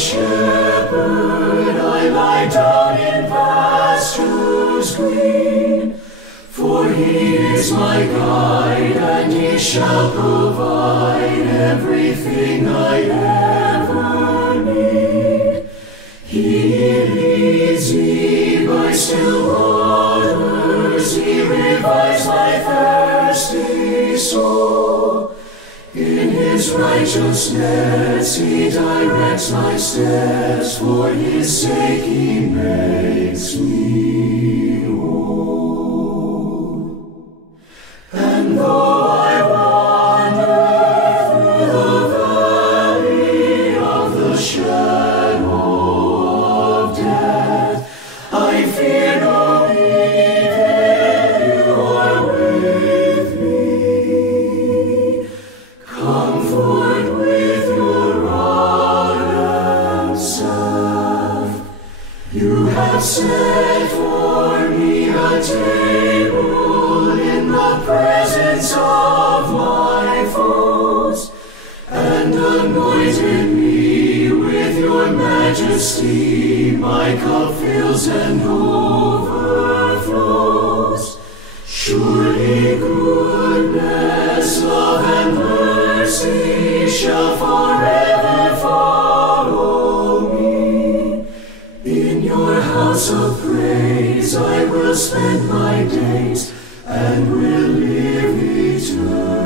shepherd, I lie down in pastures green. For he is my guide, and he shall provide everything I ever need. He leads me by still waters, he revives my thirsty soul. In his righteousness he directs my steps, for his sake he makes me whole. And though I wander through the valley of the shadow of death, I fear no evil, you are with me. Comfort with your rod and staff. You have set for me a table in the presence of my foes, and anointed me with your majesty. My cup fills and overflows. Surely goodness, love, and mercy shall forever follow me. In your house of praise I will spend my days, and will live eternally.